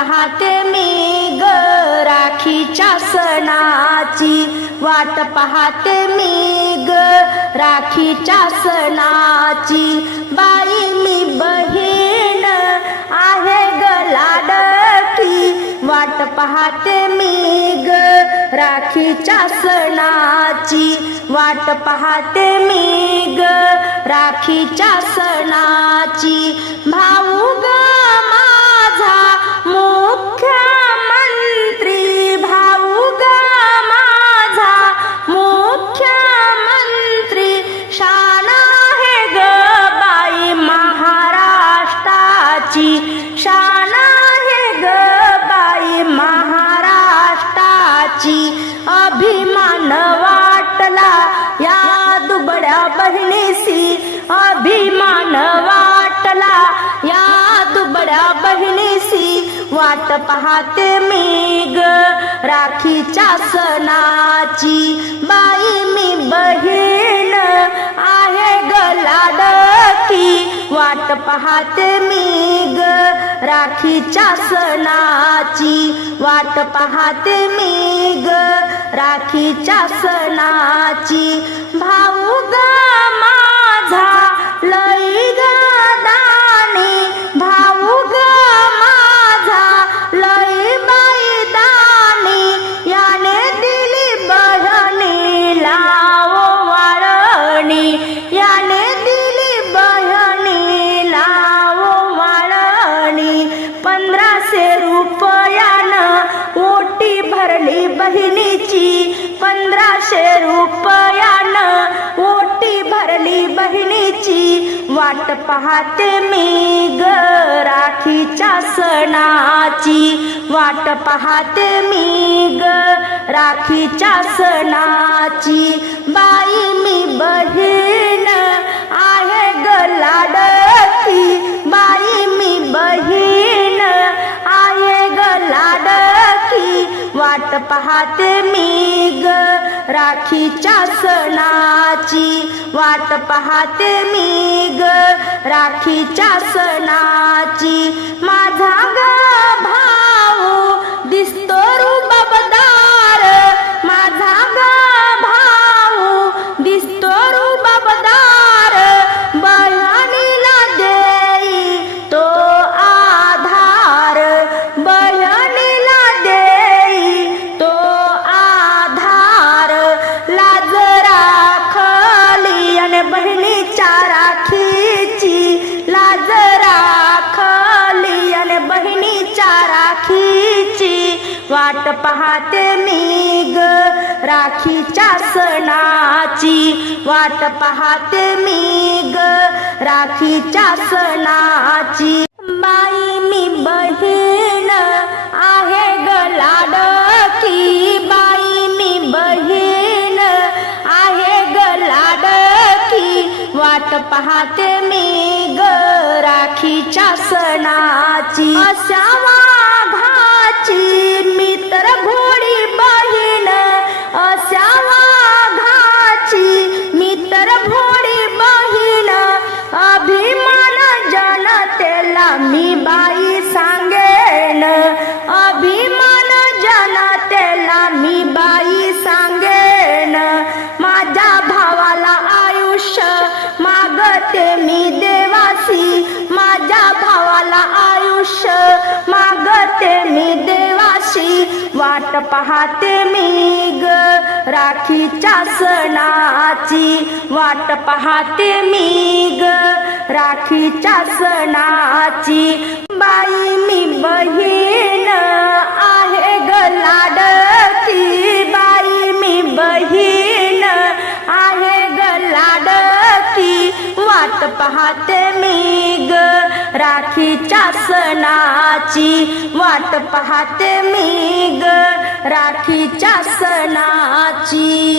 पाहते मी ग राखीच्या सणाची. वाट पाहते मी ग राखीच्या सणाची. बाई मी बहीण आहे ग लाडकी. वाट पहाते मी ग राखीच्या सणाची. वाट पहाते मी ग राखीच्या सणाची. भाऊ ग महाराष्ट्राची शान आहे ग बाई महाराष्ट्राची. अभिमान वाटला या दुबड्या बहिणीसी अभिमान वाटला या दुबड्या बहिणीसी वाट पाहते मी ग राखीच्या सणाची. बाई मी बहीण वाट पाहते मी ग राखीच्या सणाची. वाट पाहते मी ग राखीच्या सणाची. भाऊ ग माझा लई बहिणीची पंधराशे रुपयानं ओटी भरली बहिणीची. वाट पाहते मी ग राखीच्या सणाची. वाट पाहते मी ग राखीच्या सणाची. बाई मी बहीण आहे ग लाडती पाहते मी ग राखीच्या सणाची. वाट पाहते मी ग राखीच्या सणाची. माझा ग भा वाट पाहते मी ग राखीच्या सणाची. वाट पाहते मी ग राखीच्या सणाची. बाई मी बहीण आहे ग लाडकी. बाई मी बहीण आहे ग लाडकी. वाट पाहते मी ग राखीच्या सणाची. अशा वाघाची मी वाट पाहते मी ग राखीच्या सणाची. वाट पाहते मी ग राखीच्या सणाची. बाई मी बहीण आहे ग लाडकी राखीच्या सणाची वाट पाहते मी ग. राखीच्या सणाची